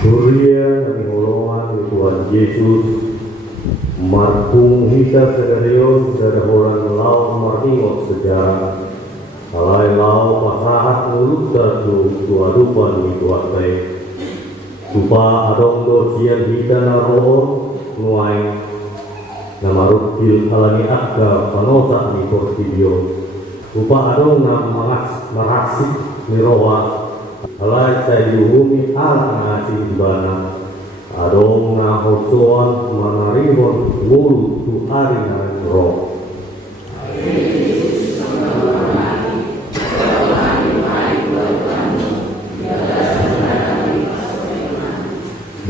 Durian kami holongan Tuhan Yesus markung hita segarion dari orang lau maringot sejarah alai lau masahat mulut datu tuadupan itu atai tupa adong do sian hita naroon nuai namarukil alani akka panosa ni portidio tupa adong na marasik miroa alai saya diumumi ala ngasih di bana adong na hosoan manaribon wulu tu hari na roh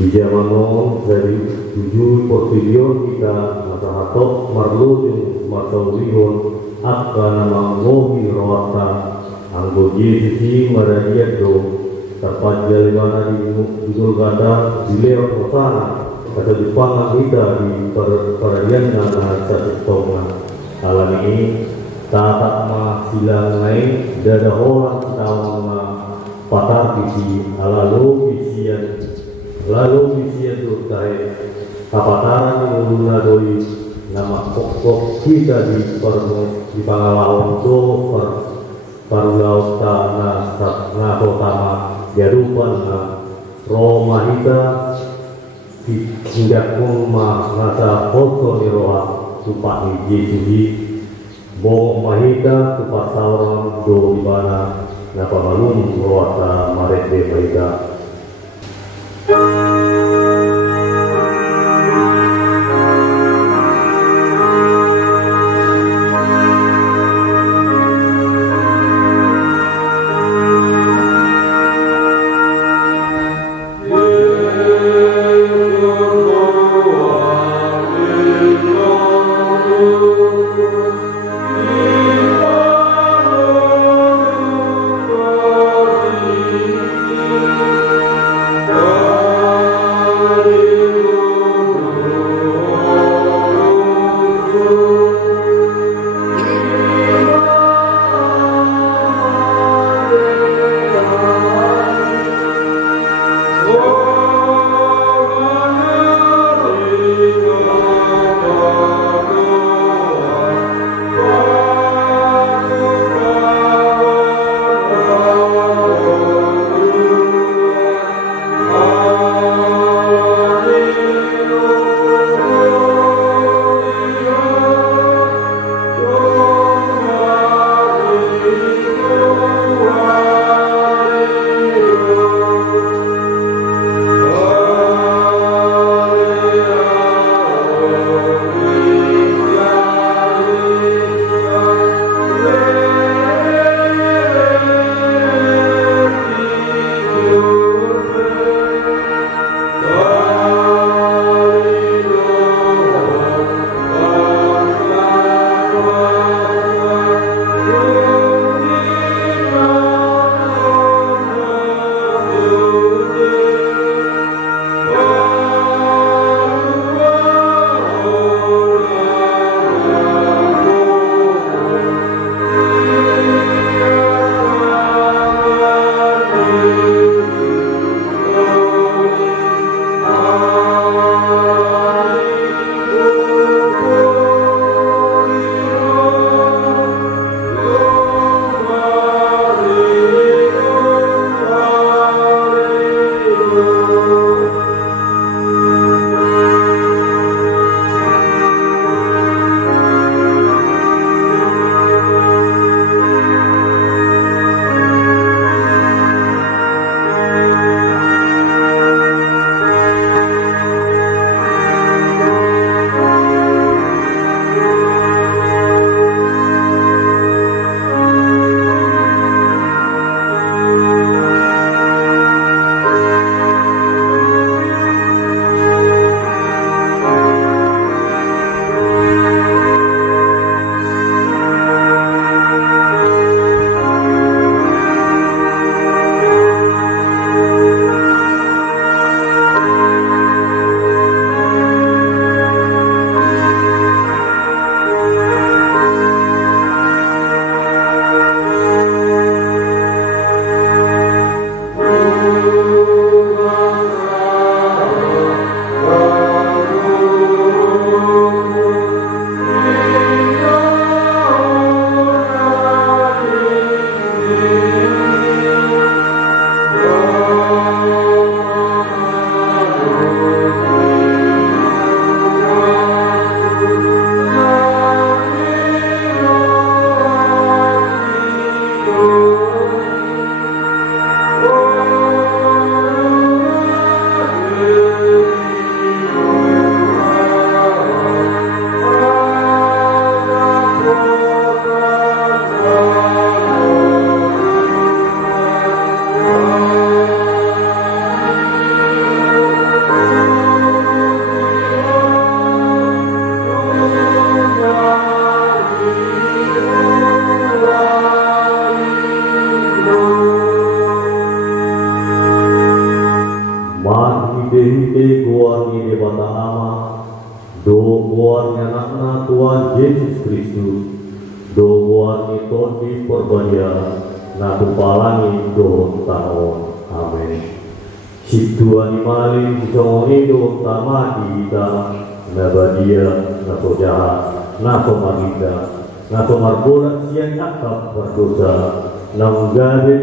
di zaman dari 7 portilion kita masa hatok marlujung masa ulihon akka nama ngohi rohata anggo Yesusi maradia do tepat jalimana di Idul Gada di lewat kosana kata dipangan kita di peradian na sasuktonga alam ini tatak ma silang lain dada orang setahun ma patar bisi lalu bisian turkai kapataran yang uluna doi nama pokok kita di pangalawan do parulauta na kotama jarupan na Roma hita tidak pun nasa foto ni roha tupak ni Yesusi bong mahita tupak sauran do di mana na pamalum roha ta marete mahita. Oh Yesus Kristus, doa itu diperbanyak, na tupalangi doa tahun. Amin. Situani mali disongoni doa tamati kita, na badia, na sojahat, na somarida, na somarbola siang akab berdosa, na menggade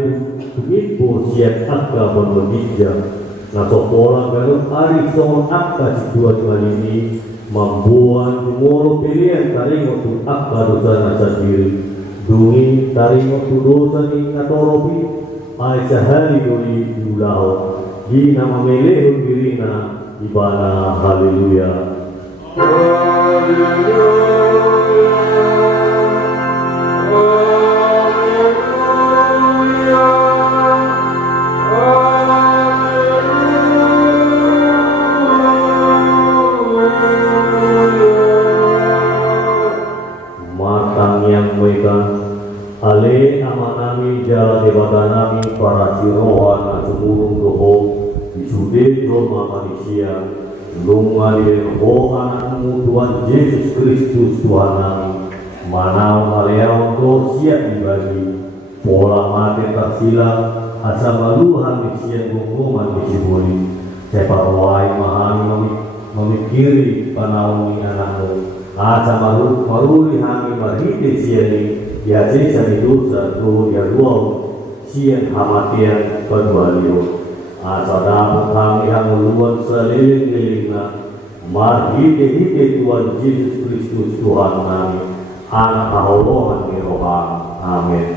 tukipu siang akab berbijak, na sopola galuh ari songon akab situani mali ini, membuat jumuro pilihan taring waktu akab dosa nasa diri, dungi taring waktu dosa ni atoropi, ay sahari doli diulau, di nama melehun dirina, ibana haleluya. Ale amanami jala debata nami para sirohan na sumurung roho isude roma manusia lunga di roho anakmu Tuhan Yesus Kristus Tuhan nami manau aleau to siap dibagi pola mati taksila asa maluhan misian gumungan misiburi separuai mahami memikiri panaumi anakmu asa maruri hami marhide siani ya sisa dosa roh ya luau siang hamatian perbalio asa dapat kami yang meluan seliling-lilingna marhide Tuhan Yesus Kristus Tuhan kami anak Allahan di roham. Amin.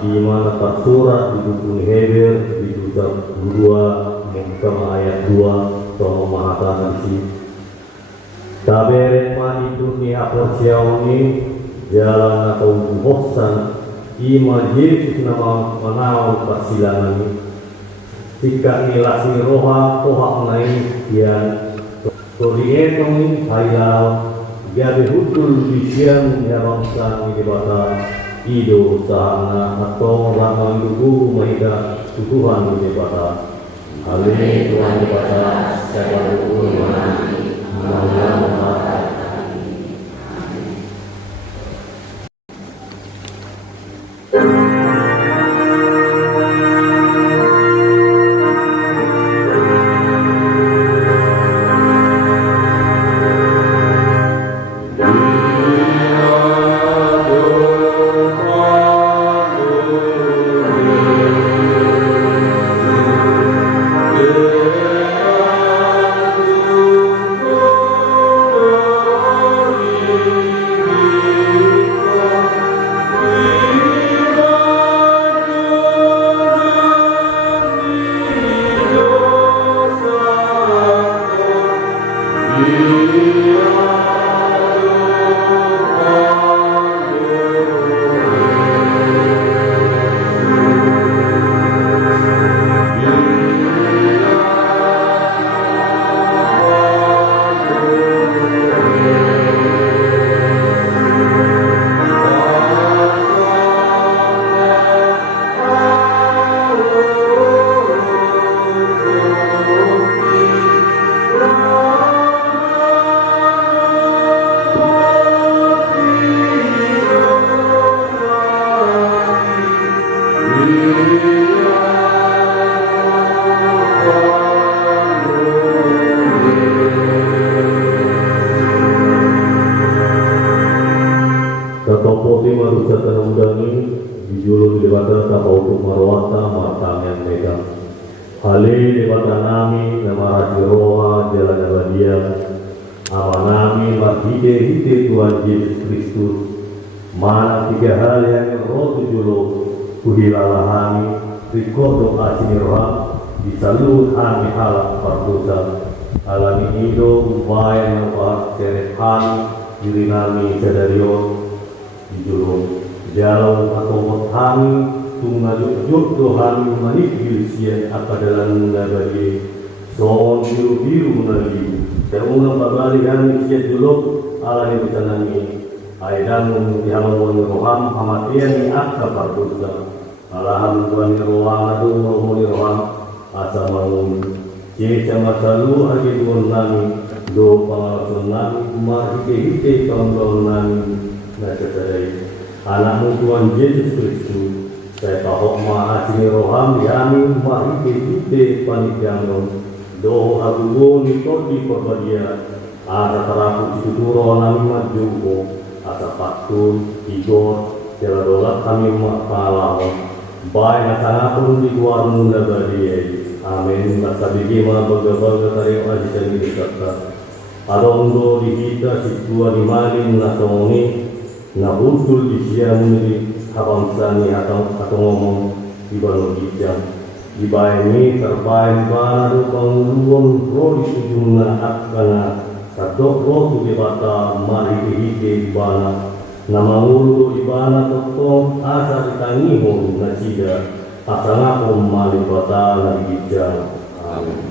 Di mana tersurat di buku Heber di bab 2 ayat 2 tomo mahatanasi tabere mani dunia porsiauni jalan atau bosan ima Yesus nama menau persilangan jika nilasi roha tohak naik yang torietong hailau gabe hutul bisian ya bangsa ini bata ido sahana atau ramai guru mahida Tuhan di bata alih Tuhan di bata siapa guru mati surga tapau marwata martamian megang. Hale debata nami nama raja roha jalan abadia. Amanami marhide hide Tuhan Yesus Kristus. Mana tiga hal yang roh tujulo kuhilalahani rikodo asini roha disalur ami halak pardosa alami ido upaya nampak serehani diri nami sadarion dijulung jalau atau kami tungajuk dohani manipul sian apa dalam nabadi son biru menali dan unang babali kami sian dulu alami becanami aidang dihalang roham amatian ni akka pardosa alaham tuan roham adu mohoni roham asa mangun cuma selalu hari tuan nami do pangalasan nami marike kawan nami nasarai anakmu Tuhan Yesus Kristus saya pahok mahasini roham yami marike panitianon do agugo ni todi perbadia asa teraku situturo nami majuko asa patun igor jaladolat kami makalawon baik nasanapun di luar munda badiyai amin nasabigi ma baga-baga tayo ajisan di kata arondo di kita situa di malin natoni na butul di siang ni habamsani atau ngomong di bawah kita di bayani terbaik baru panguluan roh di sejumlah akana sadok roh di bata mari di bana nama ulu di bana tokong asa ditangihon na sida asana ko malibata na ibigyan. Amen.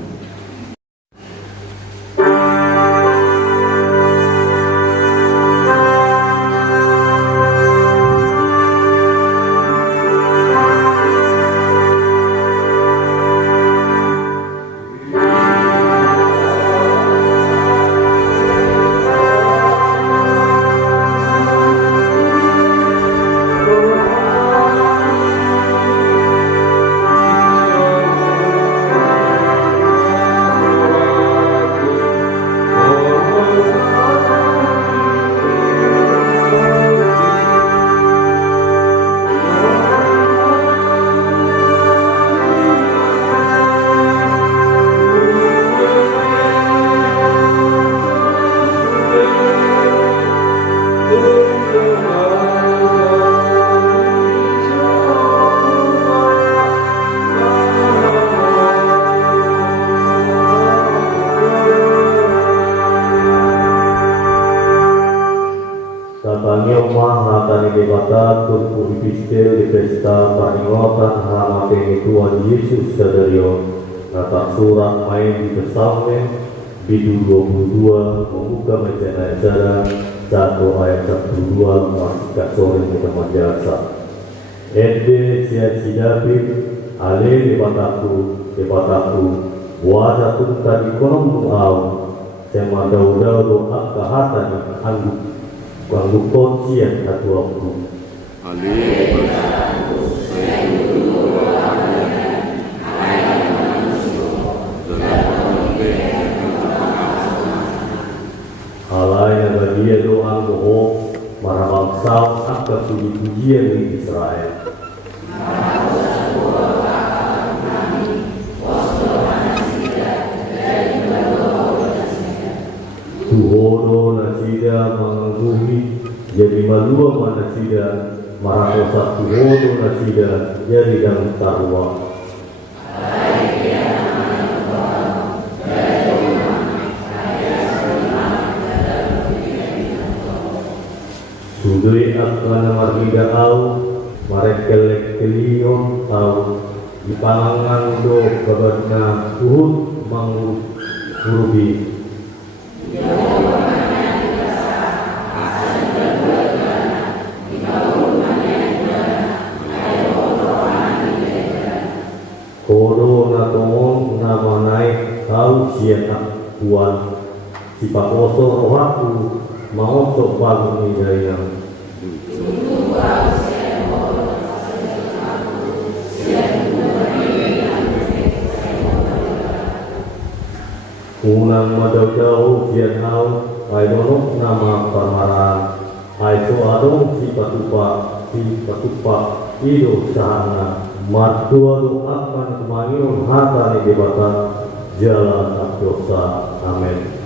Turku dipistil di pesta paringotan halamate Tuhan Yesus Sadario Natak surat main di Pesalme Bidu 22 membuka mencana acara 1 ayat 12 masih sore kita majasa Ede si David ale di bataku buasa pun tadi konom muau sema daudau doa kahatan anggu koncian satu aku Halai bagia doa doa marabangsa akan puji-pujian di Israel. Tuhono nasida mangguhi jadi malua manasida marakosa tuhono nasida jadi dan tarwa. Sudui akan marhida au marekelek kelion au di pangangan do babadna uhud mangu urubi kodo na tomon nama naik tau siapa kuan si pakoso rohaku mau sok bangun ni dari yang unang madau-dau sian hau nama parmaran ai so adong si patupa hidup sahana martua doakan kemangiun hata ni debata jalan tak dosa. Amin.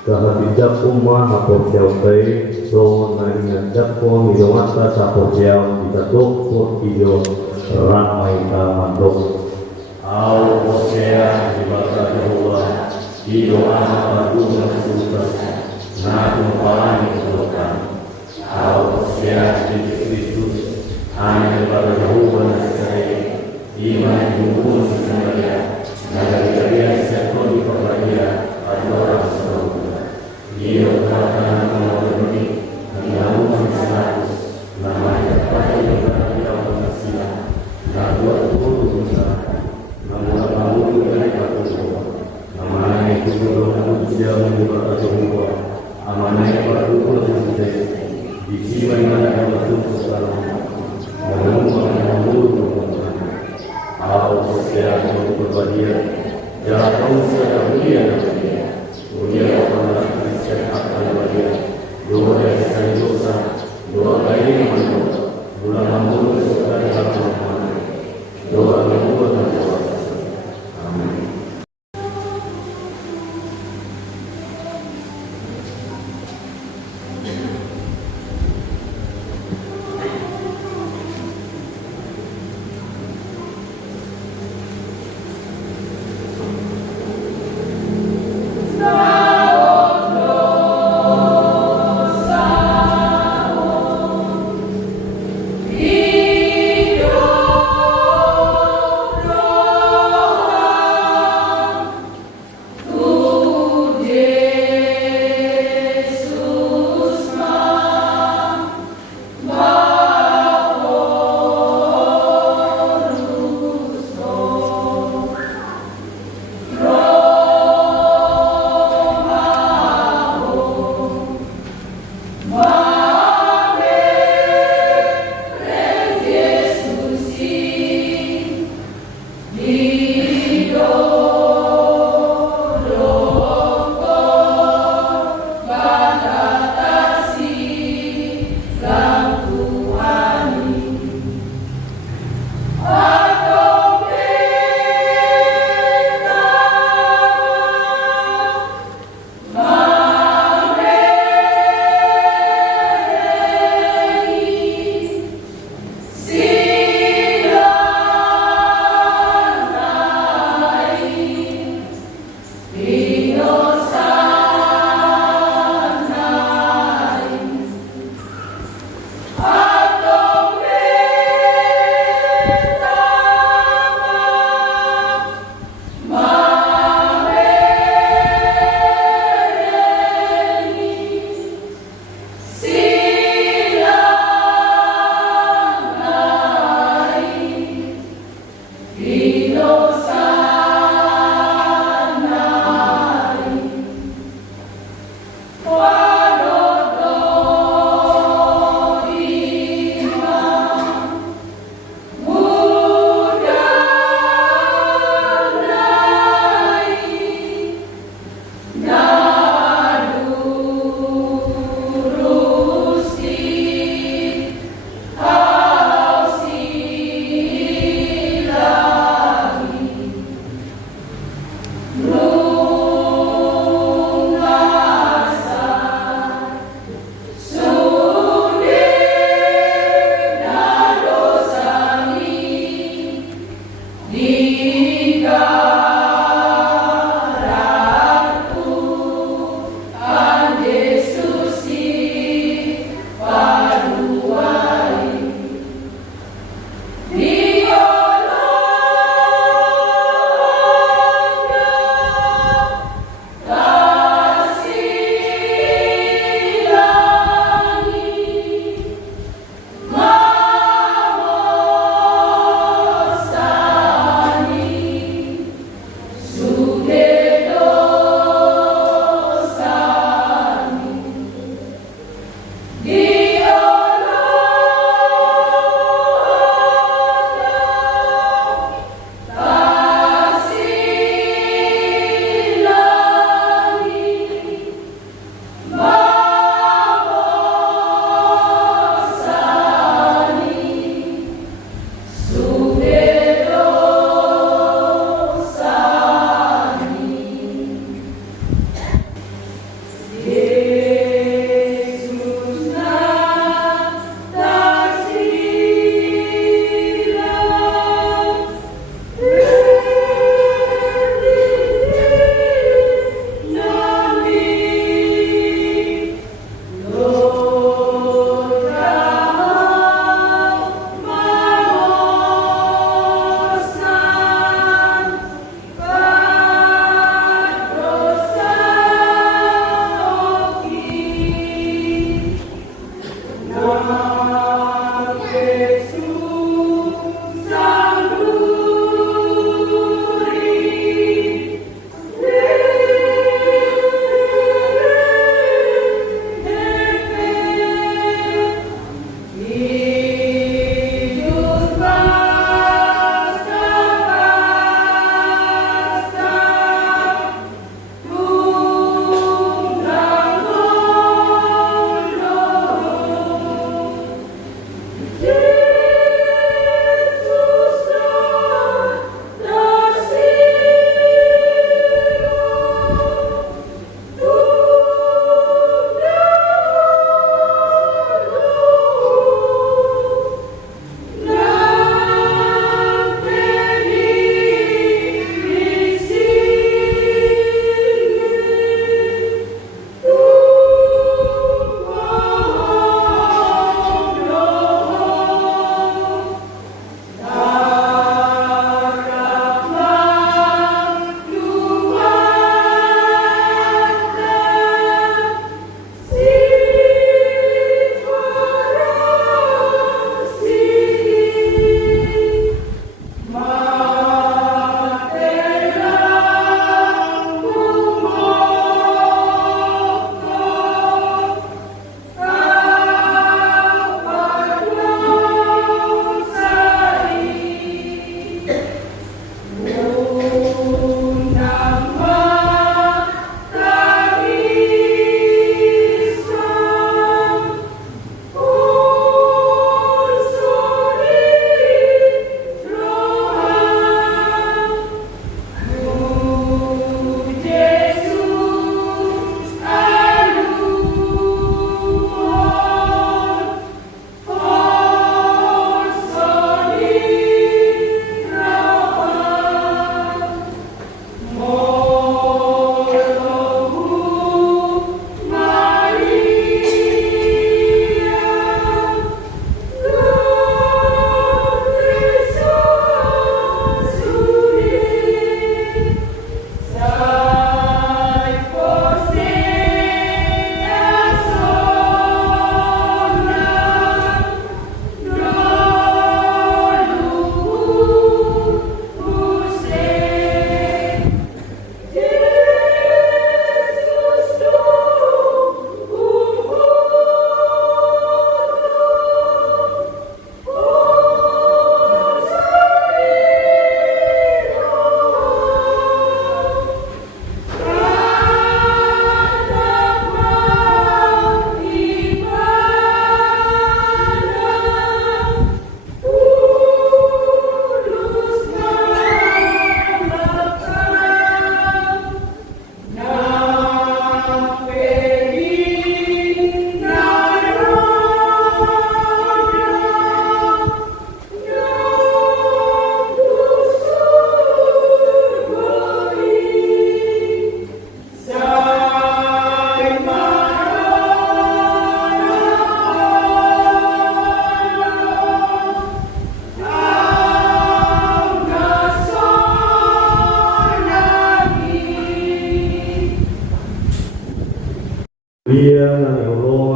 Kahapijak umma hapor siyaw kay so nainganjak po milawata sa hapor siyaw itatok po iyo ramay ka mandok. Aw po siya di bata Jehovah iyo ang pagdunang susas na tumpalangin tulokan. Aw po siya di Kristus ang di bata Jehovah na sekali iman yung sa Maria nagagarian siya ko di pagkakaya at orang sa Ia berkata mengalami mengalami status namanya pada yang berhasil dan buat puluh besar namun kamu dari kata namanya itu belum dia membuat Jehovah amanah pada puluh besar di sini mana yang masuk sekarang menunggu awal sosial untuk berbahagia jalan usaha mulia akan bahagia doa dari sekali dosa doa kali mendoa bulan Ramadan sekali Ramadan doa membuat doa. Amin.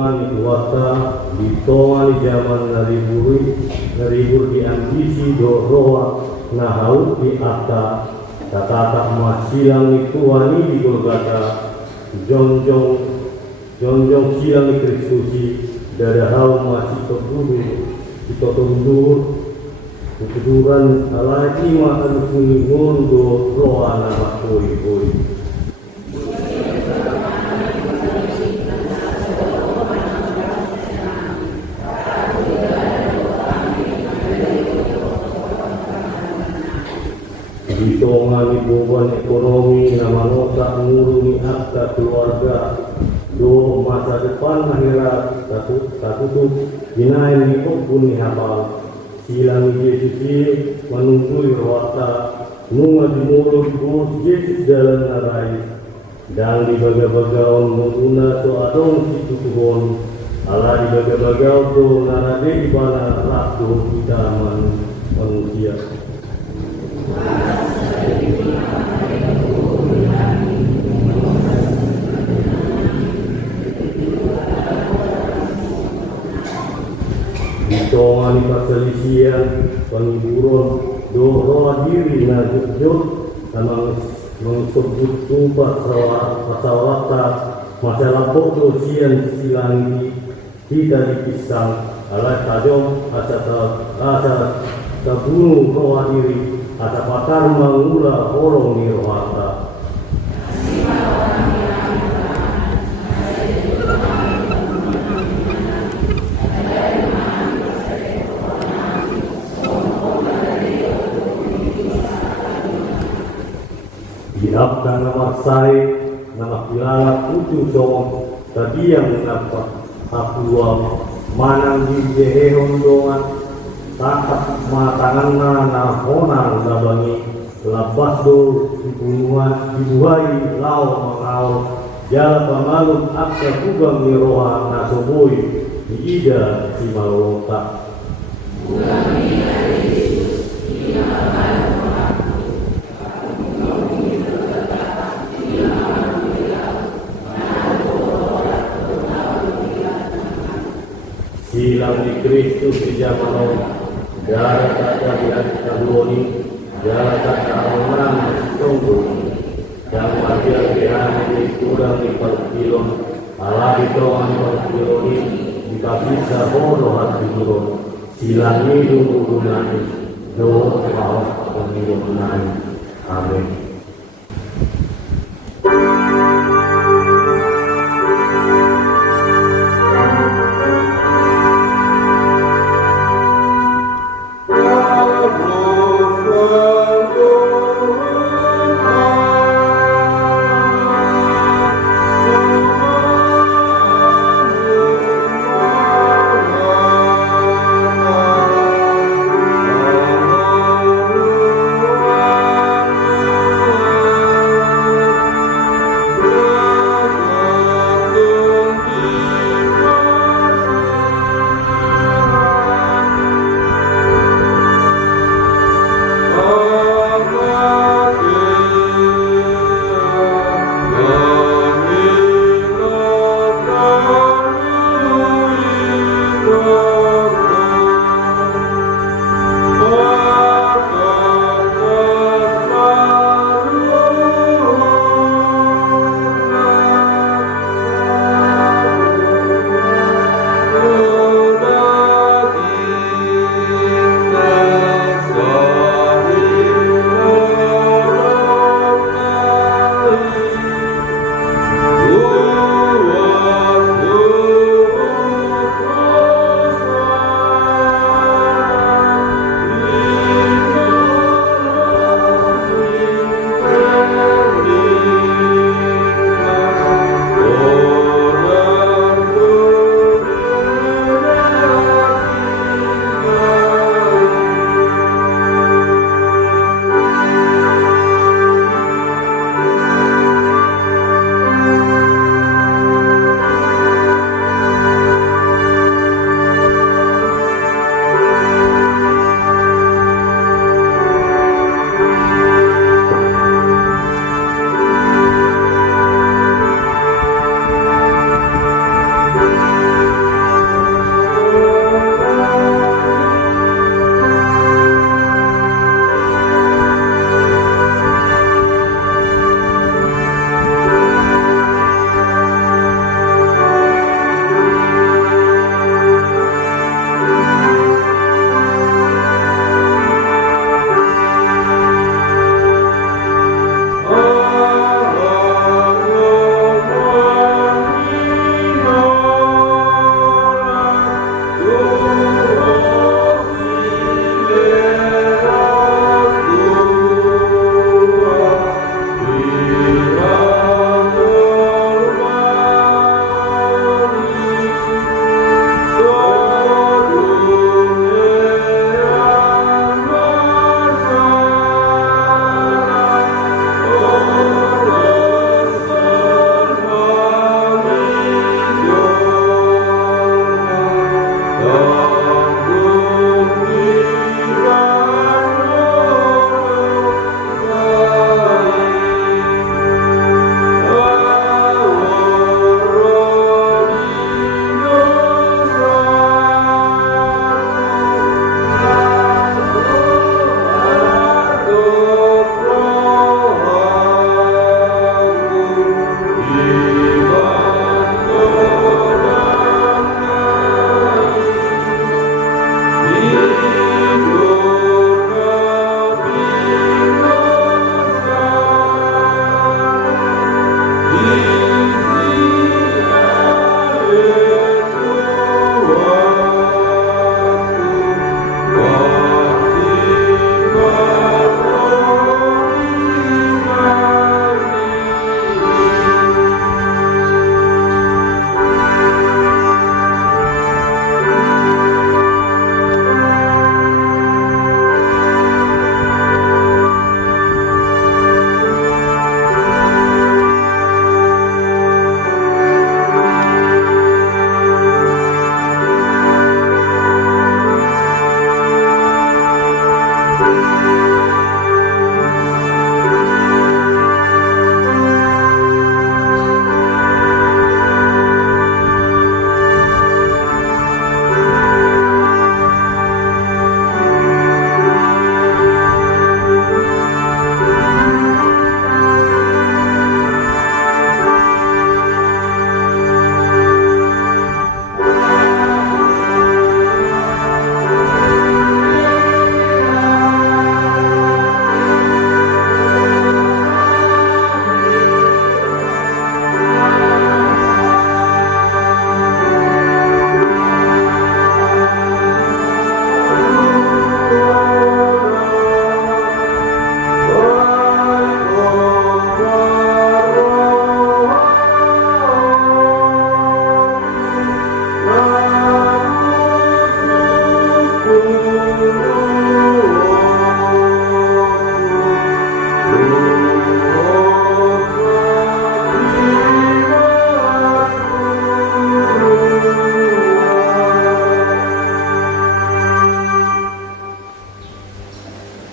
ditongan itu wata, ditongan di zaman ngaribur di ambisi do roa nahau di atta, tata masilang itu wani di Golgata, jonjong silang di Kristusi, dadahau masih tertudur, ketuduran alaki makan kuningon do roa nama koi. Ditongan beban ekonomi nama nota ngurungi akta keluarga do masa depan akhirat tatutup dinain di pun hafal silang Yesus menunggui rawata nunga di mulut bus Yesus jalan narai dan di baga-bagaon mengguna so adong situ tuhon ala di baga-bagaon do narade di bana rakdo kita manusia. Ditongan perselisihan penghiburan doa diri na jujur sama mengsebut tumpah pasawata masalah dosian silangi tidak dipisang alai tajam asa terbunuh roha diri asa patar mengula orang nirwata. Diapkan nama saya, nama pilala putu song tadi yang mendapat akuam manang di jehon dongan tatap matangan na honang labangi labas do dibuai lau mangau jala pamaluk aksa kugang niroha nasoboi di ida si malota. Silang di Kristus di zaman jala kata di hati kabuoni jala kata orang tunggu dan wajar di hati kurang di perkilon ala di doang perkiloni dikabisa bodoh hati turun silang hidup gunani doa mau pengilonani. Amin.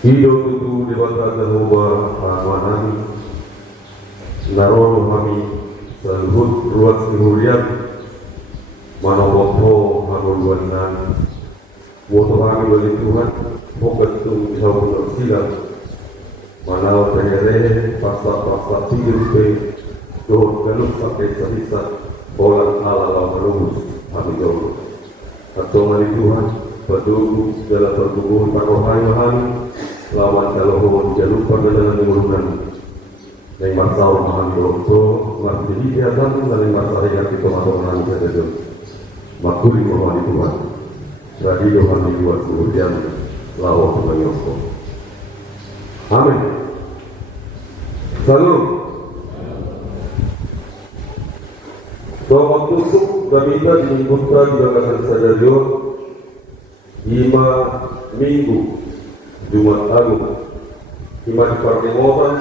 Hidup itu dibanggakan ubah amanami narono kami seluhut ruas kehurian manowoto hanuruanan woto kami bagi Tuhan pokok itu bisa bersilang manau ternyata pasal-pasal tidur ke doh galuk pakai sisa bolan ala lawan rumus kami jauh atau mari Tuhan berdua dalam pertumbuhan parohani kami lawan kalau jalur perjalanan urunan yang masalah mahal itu masih dihiasan dan masalah yang kita masalah saja makuli mohon Tuhan jadi Tuhan dibuat kemudian lawan menyokong amin salam selamat tusuk Gamita diikutkan di bakasan sadarion 5 minggu Jumat Agung Iman Pardemotan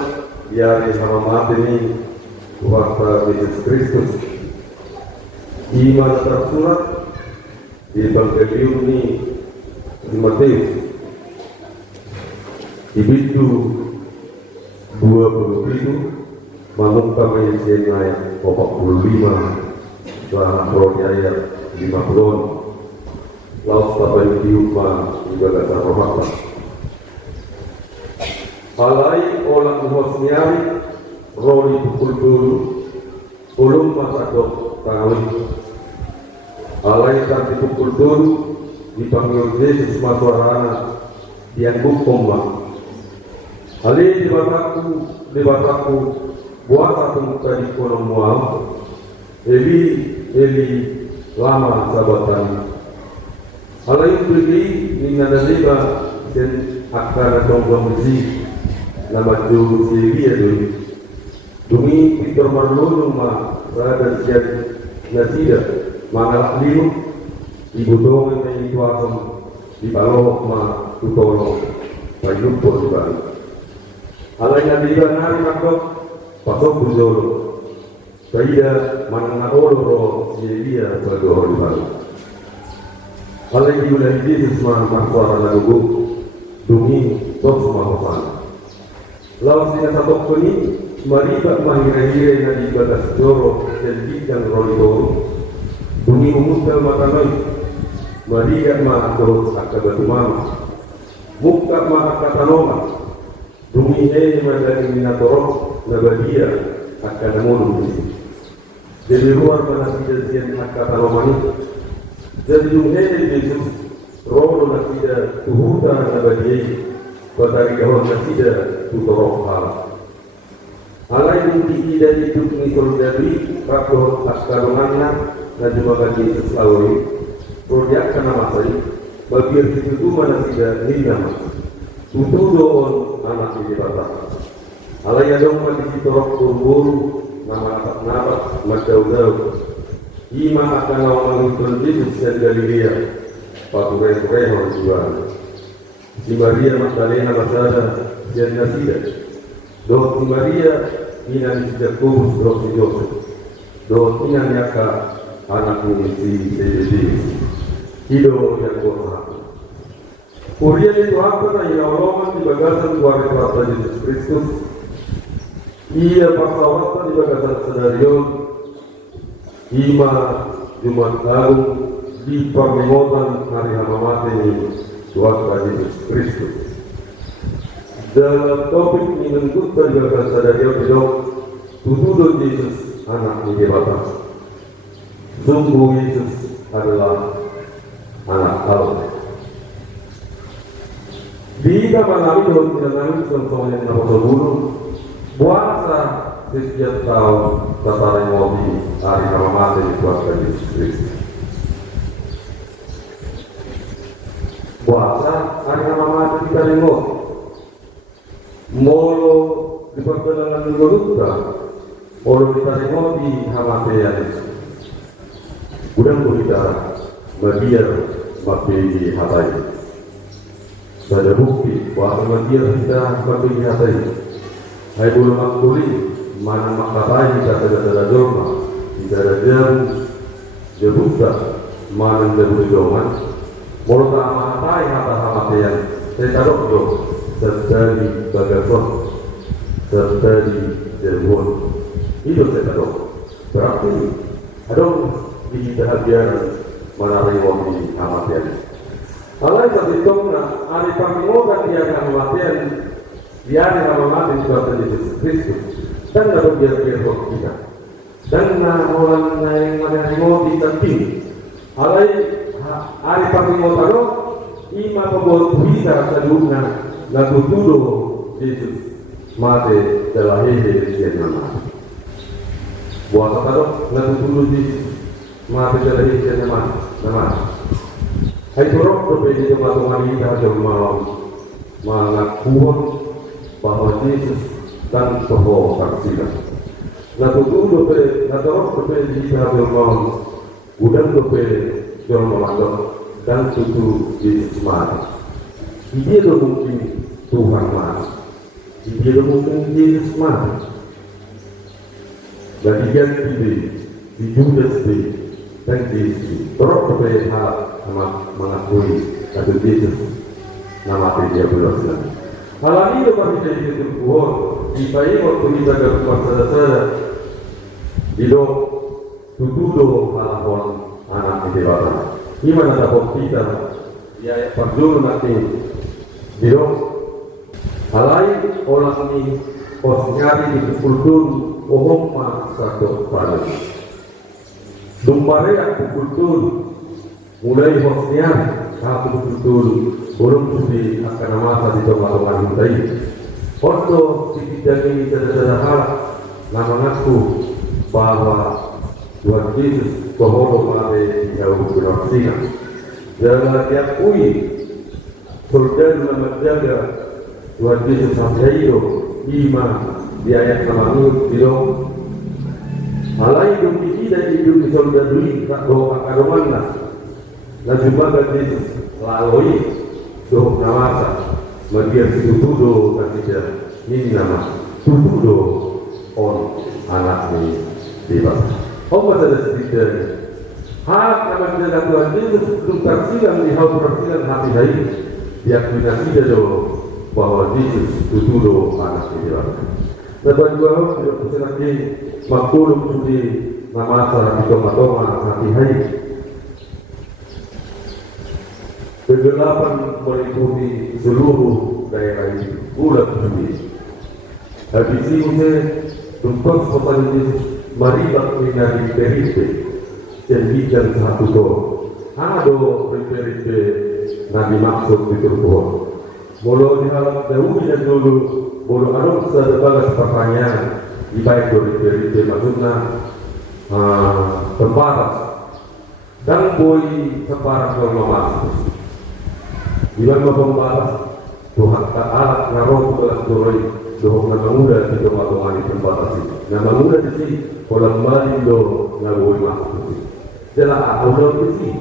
di hari sama mati ini waktu Yesus Kristus Iman tersurat di Evangelium ini di Matius di Bidu 27 Mamukka Mayasien ayat 45 setelah Rodi ayat 50 Laos tapai diupah di bagasan rohata Alai olah hosniari Rodi pukul dulu ulum masadok tangawi Alai tanti pukul dulu dipanggil Yesus maswarana yang bukomba Alai di bataku buat muka di kolom mual Eli lama sabatan Alai pergi ningana leba sen akar donggang besi nama jauh dia dulu demi Victor Marlon ma saya siap nasida mangalak liu ibu dong yang itu asam di balok ma tutolong payung por di balik Alai nanti nari makok pasok bujolo saya manangarolo dia berdoa di balik Alai diulang Yesus ma suara lagu demi tos mahofan lawan sina sabok kuni maribat mahira-hira na di batas joro selgi dan rolidoro dumi umusal matanay marigat ma terus akabatumang mukta ma akatanongan dumi madaging minatorok na badia akanamunong isi jadi luar manasida siyan akatanongan jadi yung Yesus rolo nasida tuhuta na badia Batari kahon nasida tutorok hal. Alai mungkin tidak hidup ni soldari kakor askarunganna na jumaga Yesus awali. Proyek kana masai bagian situ tu mana tidak nina. Tutudoon anak di batas. Alai adong mati sitorok turburu nama napak madau-dau. Ima akan awang Yesus dan Galilea. Paturai-turai jual. Si Maria Magdalena Masada dan Nasida Dot si Maria Inan si Jakobus Dot si Joseph Dot inan yaka anak ini si Zebedis Hido yang kuasa Urian itu apa na inaoloman di bagasan keluarga Rata Yesus Kristus Ia paksawatan di bagasan Sedarion Ima Jumat Agung di Parlimotan hari Hamamate ini Tuhan Yesus Kristus. Dalam topik menentukan bahkan sadarion hidup tutup Yesus anak di dewata. Sungguh Yesus adalah anak Allah. Di kamar kami dalam tindakan sama yang nama sebelum puasa setiap tahun tataran ngopi hari nama mati Tuhan Yesus Kristus. Puasa hari nama mati kita nengok molo di perjalanan minggu molo kita nengok di hamatean udah berbicara mediar mati hatai ada bukti bahwa mediar kita mati hatai hai bulu makuli mana makatai kita ada dorma kita ada jam jebukta mana jebuk doman molo tak mahatai hata hamatean saya taruh do serta di Bagasos, serta di Cirebon. Itu saya tahu. Berarti ada di bahagian menariwang di amatian. Alai sasitongna ari pangimogan dia amatian dia yang mati di Tuhan Yesus Kristus dan dapat biar kita. Dan orang yang menariwang di samping. Alai ari pangimogan ima pembuat kita sebelumnya lagu tuduh Yesus mati telah hidup di sini nama. Buat apa lagu tuduh Yesus mati telah hidup di sini nama. Hai turut berbeda dengan wanita yang mengakuan bahwa Yesus dan Tuhan tersilang. Lagu tuduh berbeda dengan udang berbeda dengan melanggar dan tuduh Yesus mati. Dia mungkin Tuhan mati. Dia mungkin Yesus mati. Bagian ini di Judas dan Yesus terus berbeda mengakui atau Yesus nama dia berasal. Hal ini dapat menjadi kebutuhan. Supaya waktu kita berpuasa hidup tuduh hal anak dewasa. Gimana dapat kita ya perjuru nanti hidup halai orang ini pos nyari di kultur umum satu pada dumbare aku kultur mulai hosnya satu kultur belum sudah akan masa di tengah-tengah kita foto sedikit ini sederhana hal nama ngaku bahwa Tuhan Yesus kohoro made jauh berarti jangan diakui surga menjaga Tuhan Yesus sampai itu iman di ayat 8 itu halai hidup kita hidup di surga dulu tak doa karumanlah dan juga Yesus lalui doa namasa bagian situ tuduh kasih ini nama tuduh on anak ini tiba. Apa saja sedikit hak nama jalan Tuhan Yesus belum tersilang di hal tersilang hati hari diakui tidak bahwa Yesus tuduh anak ini dapat juga tidak lagi makulum sudi nama salah di tengah-tengah hati hari kegelapan meliputi seluruh daerah ini bulan sudi habis ini tempat kota Yesus maribat minari peripe sembilan satu do ado peripe nabi maksud di Tuhan bolo di halam dahulu dan dulu bolo arung sebagai pertanyaan di baik dari peripe maksudnya tempat dan boy separah kalau masuk di mana pembatas Tuhan Taala naruh kelas doroi doh nama muda di tengah-tengah di tempat ini. Nama muda di sini kolam bali doh naruh masuk di sini. Jelas audio di sini.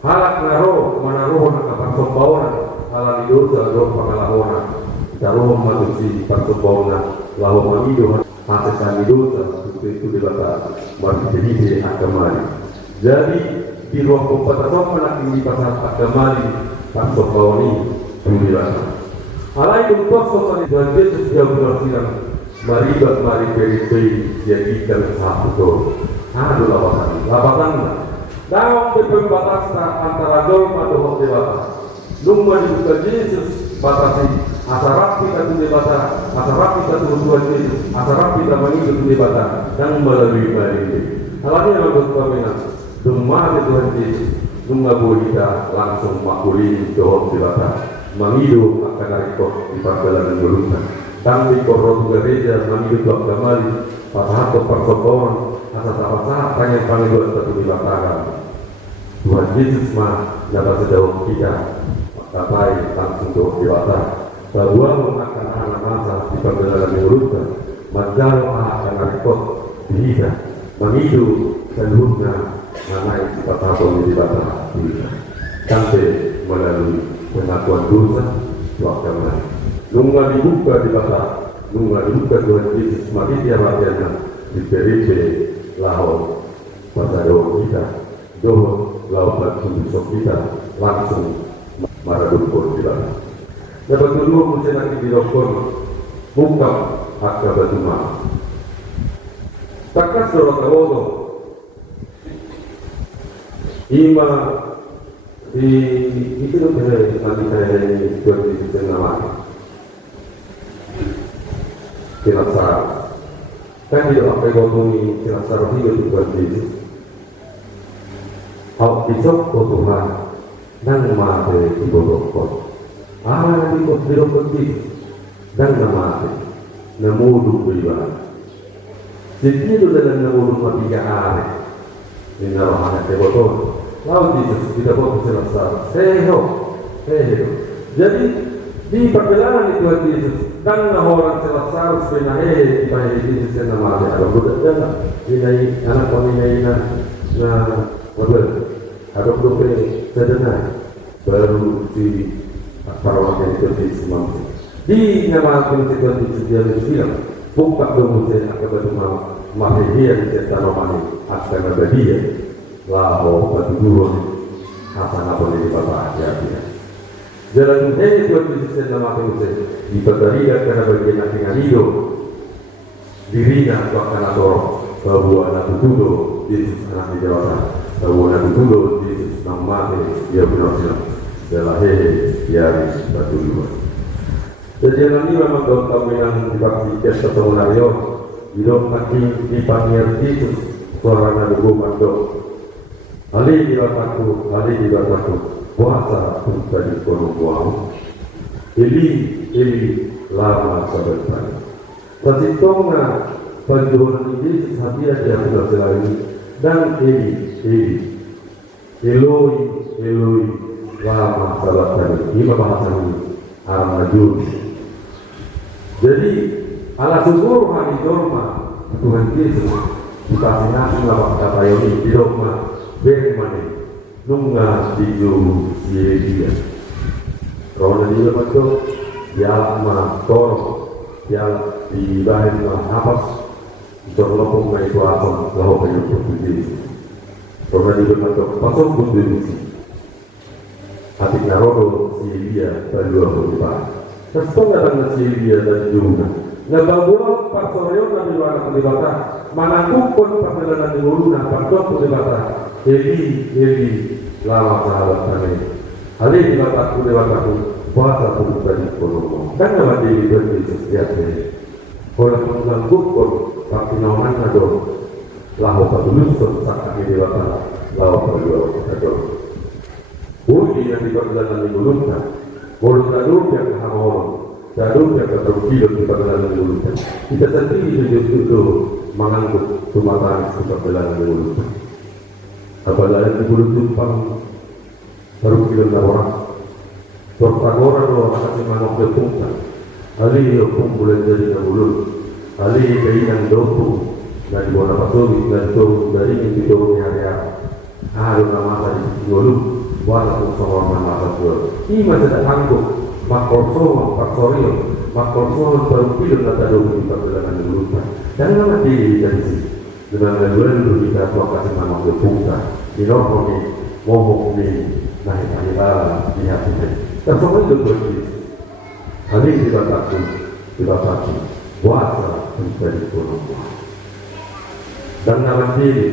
Halak naruh menaruh nak parsembauan halal itu doh pengalaman. Taruh masuk di parsembauan lalu mamido hasil kami dosa itu dibata mari jadi akamari. Jadi di ruang kompetisi mana di pasar akamari parsembauan ini dibata. Alai untuk sosial Tuhan Yesus jauh bersilang maribat mari peripe jadikan satu aduh lapatan dalam pembatas antara dolma dohok dewata lumba dibuka Yesus batasi asarat kita tu dewata asarat kita tu Tuhan Yesus asarat kita mengikut dewata dan melalui peripe alami yang berkabinat lumba Tuhan Yesus lumba kita langsung makuli dohok dewata mengidu akan rekod di perjalanan berluka. Kami korot gereja mengidu kembali pada hak persoalan asal apa hanya panggilan satu di bataran. Tuhan Yesus mah dapat sejauh kita capai langsung ke dewasa. Bahwa akan anak masa di perjalanan berluka, menjauh akan rekod di hidup mengidu seluruhnya mengenai sifat satu di bataran. Sampai melalui pengakuan dosa waktu mana nunggu dibuka di bawah nunggu dibuka Tuhan Yesus mari dia latihan di peripe lau pada doa kita doa lau batu besok kita langsung maradukun di bawah dapat kedua mungkin nanti dirokon buka agak batuma takas dorong tawono ima di itu nanti saya berdiri senama Sinasar kan tidak pakai ngomongin Sinasar itu juga Yesus hal besok Tuhan dan mati di borokon nanti kok dirokon Yesus dan mati namudu beribadah jadi itu dalam namudu matiga hari ini narohanya teboton lalu Yesus tidak boleh Sinasar seho jadi di perjalanan itu Yesus dan orang Sinasar sebenarnya di bayi Yesus yang namanya ada budak jalan ini anak kami na waduh ada budak sederhana baru si para orang yang Yesus mampu di nama Tuhan Yesus dia bilang buka dong saya akan bertemu mahir di tanah akan ada dia laho batu dulu hasan apa di bapak aja jalan ini Tuhan Yesus yang nama Tuhan di Bataria karena bagian yang hidup dirinya akan ator bahwa anak tudo Yesus anak di Jawa bahwa anak tudo Yesus nama dia benar-benar adalah dari batu dulu. Jadi ini memang dalam kaminan dibaktikan ketemu Nario hidup makin dipanggil Yesus suaranya dukungan dok Ali di bataku puasa untuk di kolom buang Eli lama sahabat tadi Tasitongna penjualan ini hati dia sudah selalu dan Eli Eloi lama sahabat tadi ini bahasa ini Al-Majul. Jadi ala syukur hari dorma Tuhan Yesus dikasih nasi lama kata ini di dorma bagaimana nungga di juru siri dia kalau di dalam itu dia mentor dia di bahan nafas jorlopong na itu asam laho penyusup Yesus kalau di dalam itu pasok pun dirusi hati narodo Siria berdua berubah. Terus datang Siria dan Juna. Nabagulak pasoreon na diwara kulibata. Manakukon perjalanan di Uluna pardok kulibata. Eli lama sahabat kami. Ali dibata kulibataku puasa pun tadi kono. Dan nama diri berdiri setiap hari. Orang mengganggukan tapi naman nado laho patulus sakit dibata laho berdua kado. Uji yang diperjalanan di mulutnya mulut daduk yang hamon daduk yang keterukidut di perjalanan di mulutnya kita sendiri itu mengangguk tumatan di perjalanan di mulutnya apalagi di mulut tumpang terukidut na orang Protagoran lo kasih manok betungkan ali hukum bulan jadi na mulut ali kainan dopu dari bona pasuri dari turun dari ini turun hari-hari ada nama di mulut wala kung sawang masakyo. Ima sa tanggo, makorsoon, paksorio, makorsoon perupilon na talong di pagdalangan ng lupa. Dan naman di kasi, dengan laluan dulu kita tua kasi manong lepunta, inormo ni, momok ni, nahitanilala, di hati ni. Tersokan itu berdiri. Hari dibataku, puasa menjadi konomo. Dan naman diri,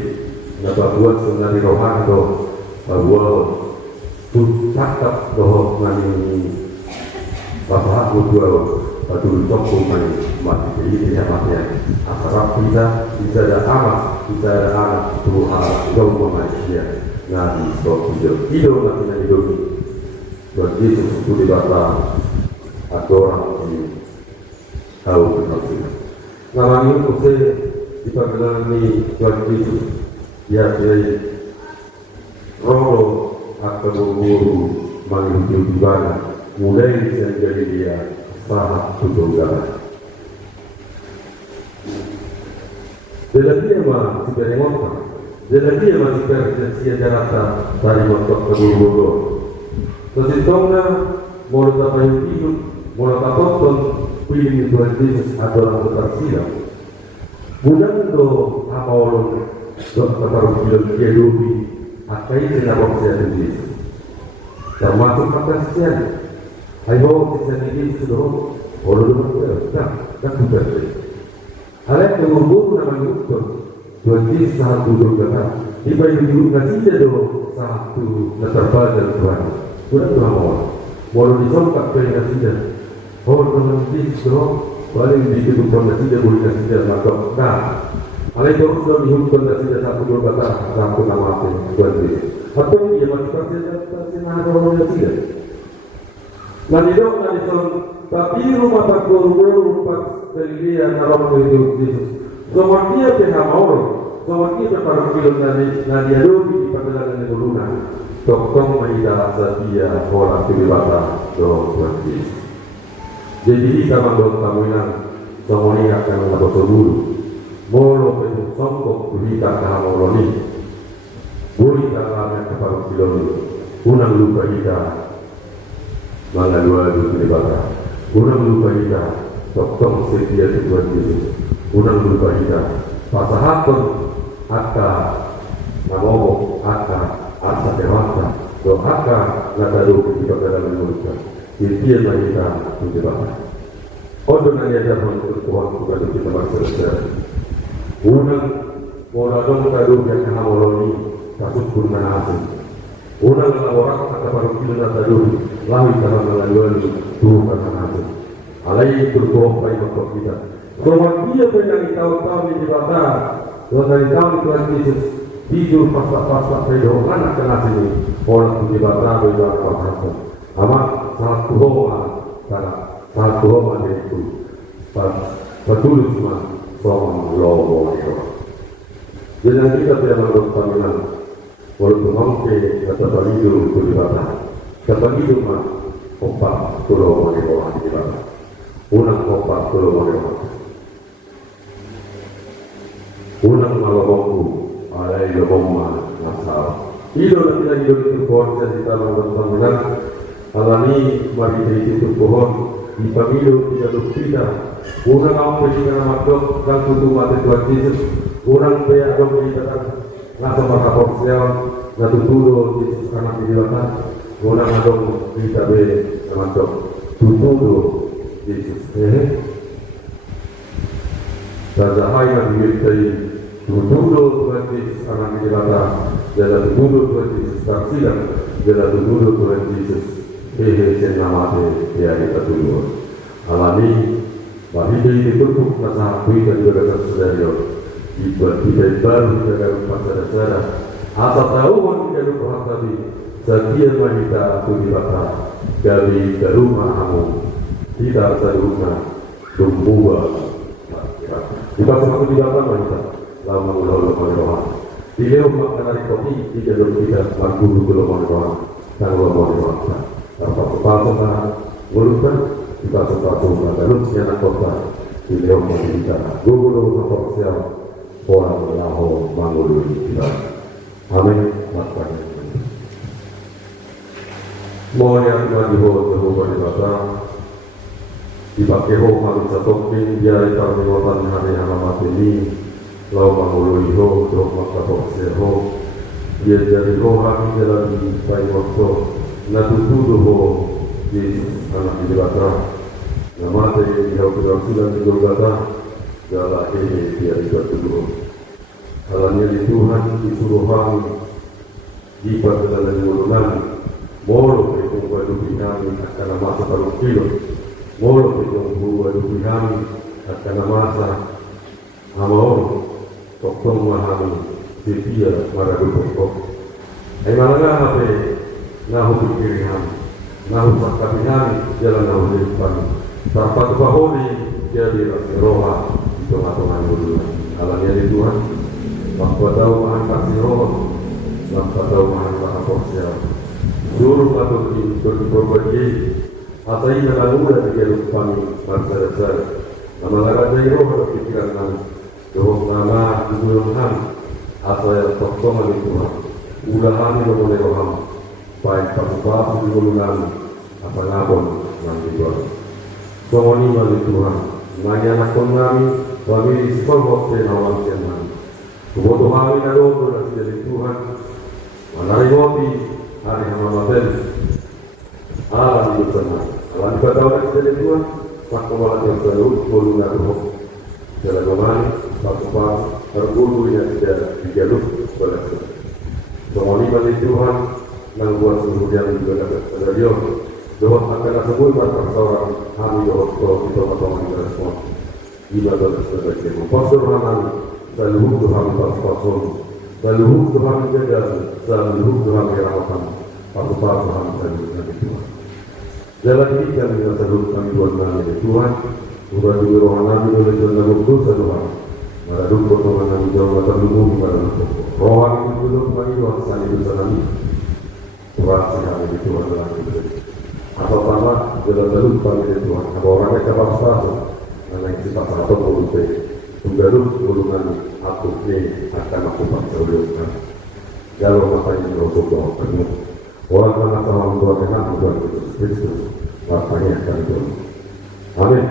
nababuat sunari rohando, bahwa cakap doh ngani bapak berdua batu cokung ngani mati ini mati asarap kita bisa ada amat bisa ada anak itu hal jauh manusia ngadi stop hidup nanti hidup buat Yesus itu dibata ada orang ini tahu benar nama ini mesti diperkenalkan buat Yesus ya dari roh atau guru menghidupi di mana mulai menjadi dia sangat berdoa. Jadi dia mah sebenarnya apa? Jadi dia masih kerja jarata dari motor ke guru. Terus itongna mau apa yang hidup, mau apa tonton pilih Tuhan Yesus adalah ketersilang. Mudah do apa orang dokter bilang dia dubi akai sinarok saya Yesus termasuk Kristen Ayo kita ini sudah orang kita bukan. Alat pengumpul nama itu Tuhan satu doa. Iba itu ngasih dia satu terbaik Tuhan. Tuhan Tuhan mau disongkak ke ngasih dia. Tuhan itu paling di itu Tuhan ngasih dia boleh ngasih dia maka. Nah, alat itu sudah dihukum ngasih dia satu doa satu nama Tuhan Yesus. Apa yang dia masukkan saja ada orang ngasih dia. Nanti tapi rumah tak guru pas terlihat dalam hidup Yesus. Semua dia pengamor, semua dia para film nadi adu di perjalanan dulunan. Tokong maida setia orang tibata do Yesus. Jadi kita mandor tamunan semuanya akan ada sebulu. Molo itu songkok kita kahamoloni. Boleh kita para film unang lupa kita. Mangga dua tibata. Unang lupa kita, tokong setia Tuhan Yesus. Unang lupa kita, pasahapun akka namobo akka asa dewata, do akka nataru kita dalam mulut. Setia kita Tuhan. Odo nanya dalam Tuhan bukan kita berserah. Unang moradong taru yang kahamoloni kasut pun asing. Unang orang kata baru kita nataru lawi dalam melalui Tuhan anak. Alai berbohong pada waktu kita. Semua dia yang tahu di bata. Dari tahu Tuhan Yesus tidur pas-pas pedoh anak kena sini. Orang di bata beda apa. Amat satu homa karena satu homa itu. Betul semua soal lobo. Jadi kita tidak menurut panggilan. Walaupun mungkin kata balido di bata. Kata balido mah opak tulo maniwa di bawah. Unang opak tulo maniwa. Unang malabongku alai lobongma masalah. Ido nanti lagi itu pohon saya kita membangun alani mari itu pohon di pemilu tidak berbeda. Unang apa di dalam makhluk dan tutup mati Tuhan Yesus. Unang pea dong di dalam nasa maka porsial natu tudo Yesus anak di dalam. Orang adong kita be namantok tutudo Yesus Raja yang dimintai tutudo Tuhan Yesus anak kita jadi tutudo Tuhan Yesus taksilan jadi tutudo Tuhan Yesus senamate ya kita tuduh alami bahida itu tutup nasa hui dan juga saudara dibuat tidak baru tidak pasar-pasar asal tahu orang tidak lupa tadi setia wanita aku dibakar dari rumah kamu tidak serumah tumbuh kita semua dibakar wanita lama lalu tidak makan dari kopi tidak tidak lagu belum dan belum tanpa sepatu mulutkan kita sepatu lalu anak kota tidak mau bicara guru sosial orang lahu mangul kita amin makanya Mohon yang Tuhan Jehovah di bata dipakai ho malu satokin biar tarmiwatan hari alamat ini lau mangului ho dok makapok seho dia jadi ho kami jalan di pai waktu natutudu ho Yesus anak di bata nama dari dia berasulan di Golgota jalan ini biar dituduh alanya di Tuhan disuruh kami di perjalanan mulunan Molo itu wadu kami akan masa palukilo. Molo itu wadu kami akan masa amor. Tokong mahami setia maradu pokok. Ay malanga hape nahu pikiri kami. Nahu sakami kami jalan nahu depan. Tanpa kepahori jadi roha itu matongan dulu. Alanya di Tuhan. Waktu tahu mahan kasih roh. Waktu tahu mahan pakapoksia. Suruh patut berberbagi asai dengan mudah di kami bangsa-bangsa. Nama dari roh berpikiran kami. Roh nama dibulungkan asal tokong itu Tuhan. Udah kami memulai roham. Baik pasu-pasu dibulungan apa ngabon yang dibuat. Semua ini bagi Tuhan. Nanya anak kami kami di sekolah dan awal siang. Kebutuhan kami ada dari Tuhan. Menari ngopi hari Ramadan alam bersama Alam dikatakan sebagai Tuhan, maka malah yang selalu menggunakan roh. Jalan kemana, pas-pas, terkudu yang tidak dijaluk berhasil. Semua lima di Tuhan, yang buat seluruh yang juga dapat sederhana. Doa akan sebut pada seorang kami doa kita bertemu di respon. Ibadah sebagai pastor Tuhan, selalu Tuhan pas-pasun, selalu Tuhan menjaga, selalu Tuhan merawat, pas-pas Tuhan selalu Tuhan. Jalan ini kami selalu kami buat nama Tuhan. Bukan juga rohani oleh Tuhan dosa Tuhan. Maraduk potongan kami jauh mata lumu maraduk. Rohani itu belum kami Tuhan sani dosa kami. Tuhan kami di Tuhan dalam hidup. Atau pertama jalan lalu kami di Tuhan. Kalau orangnya kapal stasiun, karena yang sifat satu produksi. Tunggaluk golongan aku ini akan aku paksa ulangkan. Kalau matanya berosok doa penuh. Orang mana sama Tuhan dengan Tuhan Yesus Kristus. Lapanya akan Tuhan. Amin.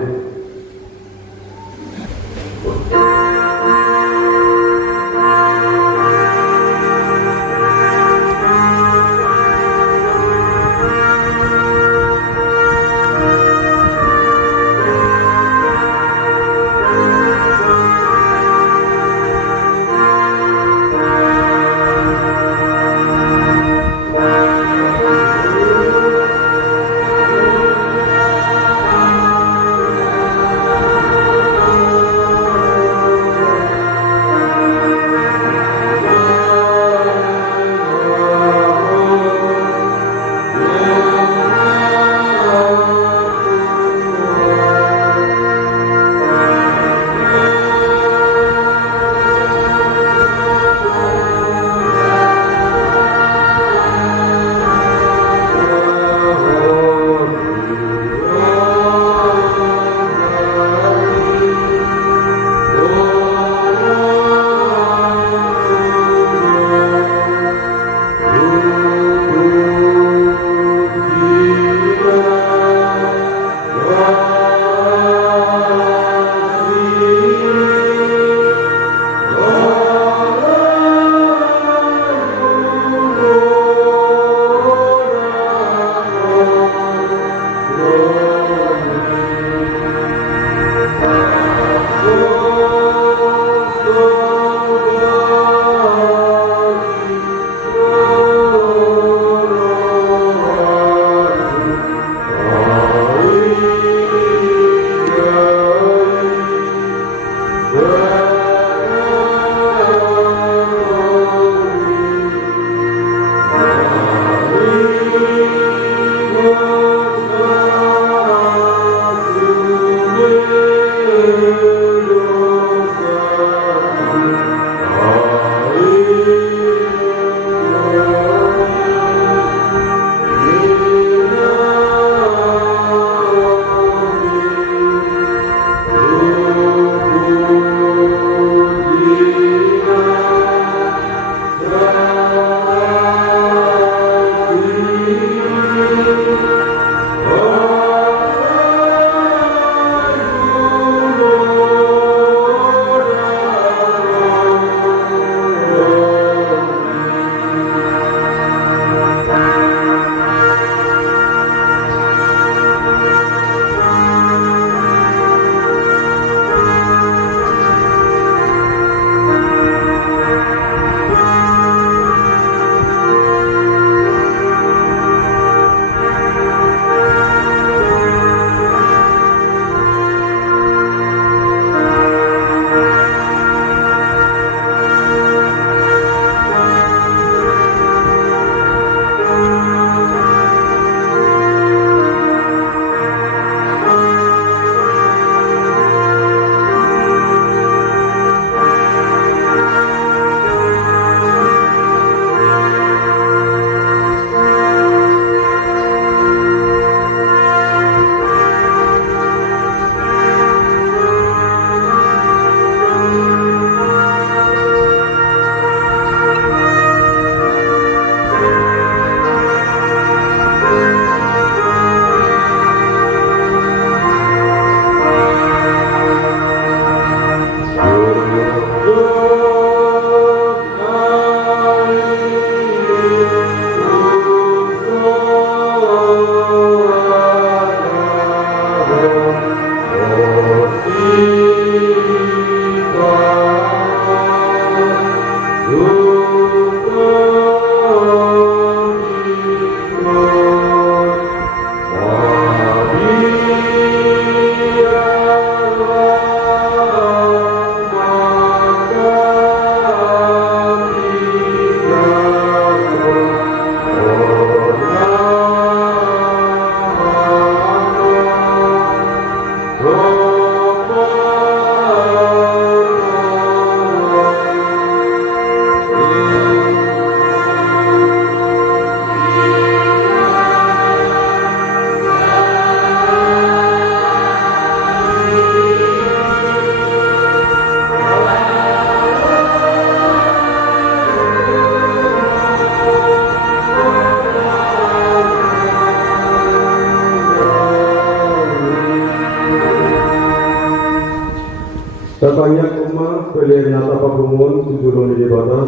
Kapayak Umar pilihan nata pabungon tujuan di debata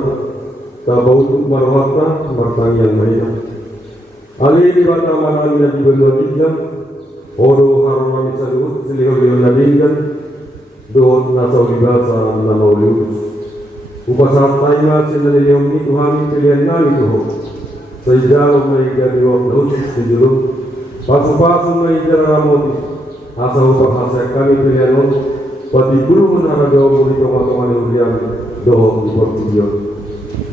tabautuk marwata martang yang mahina ali debata manan yang diberdua bijak oro harunami sadut selihor yang nadingkan dohot nasau dibasa nama ulius upasarat taima sinaliliom ni Tuhan pilihan nami tuho sejauh mereka diwak laut sejurut pasu-pasu mereka ramoti asa upah hasil kami pilihan laut pati guru menara jauh di tengah-tengah yang doh di video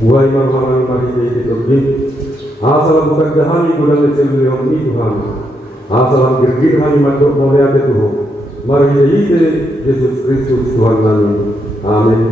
buai marhamani mari di terjun asal bukan jahani gudang kecil yang ini Tuhan asal gergir hani mandok mulia Tuhan mari di Yesus Kristus Tuhan kami amin.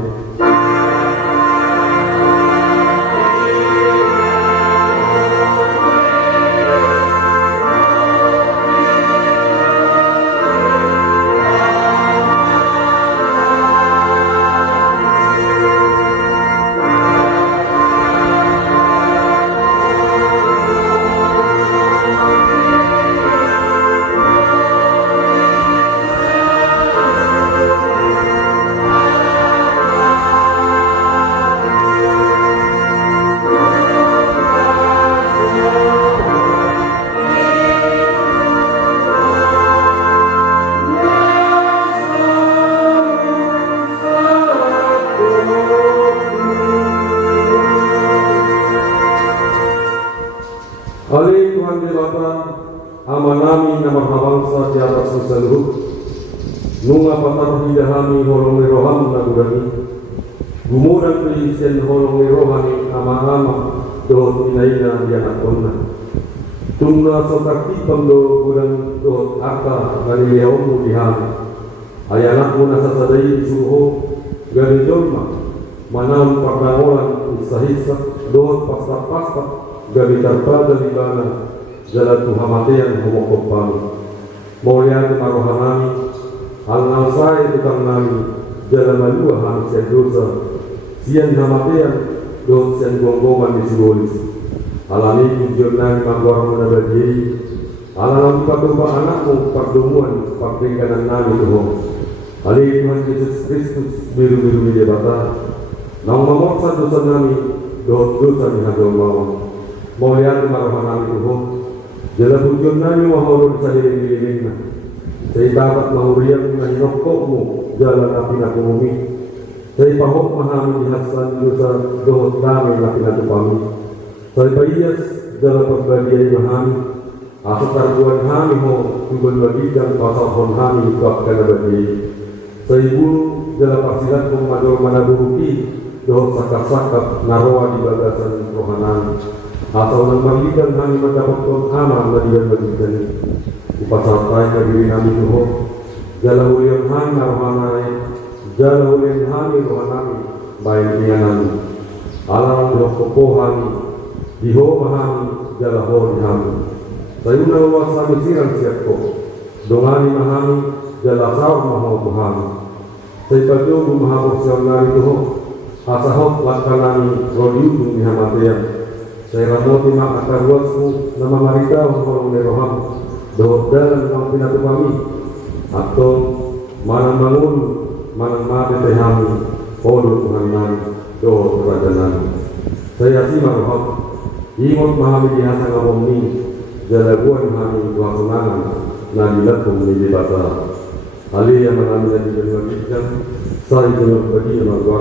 Ali Tuhan Dewata amanami nama bangsa di atas seluruh nunga patar hidahami holongi roham nagurani gumuran pelisian holongi rohani ama-ama dohot inaina di anak konna tungna sotakti pemdo gudang dohot arta dari leomu dihami ayanak muna sasadai suruho gari jolma manam pardaolan usahisa dohot pasta-pasta gabi tanpa dari mana jalan Tuhamatian homokopam maulian marohanami al-nalsai tukang nami jalan malua hansian dosa sian hamatian dot sian gonggongan di sibolis alami tujuan nami magwar muna berdiri alam katumpa anakmu pardumuan pakrikanan nami tuhong ali Tuhan Yesus Kristus biru-biru di debata nang mamoksa dosa nami dot dosa ni hadol mau maulian marohanami tuhong jala tujuan nami mahorun sa hiling-hilingna sa itapat mahuriang na hinokokmu jalan na pinakumumi sa ipahok mahami dihasan dosa dohot dami na pinatupami sa ipahiyas jala pagbagiyay mahami asa tarbuan hami mo tubal magidang pasahon hami ikap ka na bagiyay sa ibulu jala pasilat kong mador manaburuki dohot sakap-sakap naroa di bagasan rohanan atau nang magidan kami mendapatkan amal dari bagian upasatai negeri kami Tuhan jala ulian kami rohanai jala ulian kami rohanami baik nianan alam dokopohan diho mahami jala ho dihami sayuna luas kami sirang siapko dongani mahami jala saur maho Tuhan saypajogu maha porsionari Tuhan asahot lakanani rodiutum nihamatian saya ramoti mak akar luasmu nama marita orang meroham dohot dalam kang pinatu kami atau mana bangun mana mati tehami kodul Tuhanan dohot kerajaan saya si maroham imot mahami dihasa ngomong jalaguan mahami tuang senangan nadilat pemilih bata ali yang mengalami dan diberwajibkan saya dengan bagi nama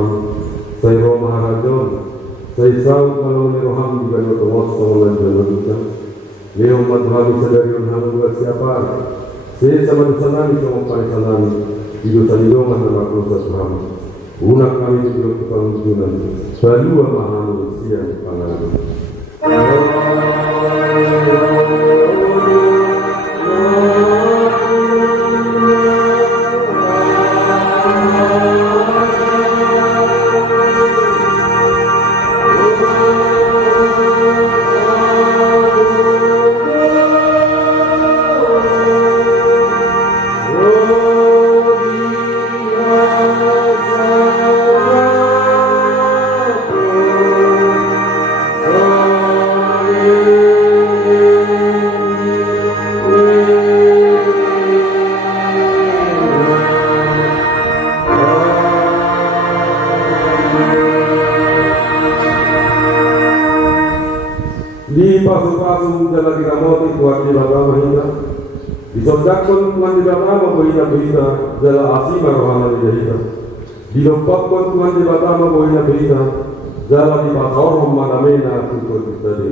saya roh maharajon saya saud malawani roham juga notongos pengulan jalan leo madhami sadarion hamdulillah siapa saya sama dosanami sama parisanami hidup sanidongan nama dosa Tuhan unak kami hidup tukang tujuan balua mahami siang pangan kamoti Tuhan di Bapa Mahita. Disodakkan Tuhan di Bapa berita-berita dalam asima rohana di Jahita. Dilompatkan Tuhan di Bapa berita-berita dalam di pasor Madamena Tuhan tadi.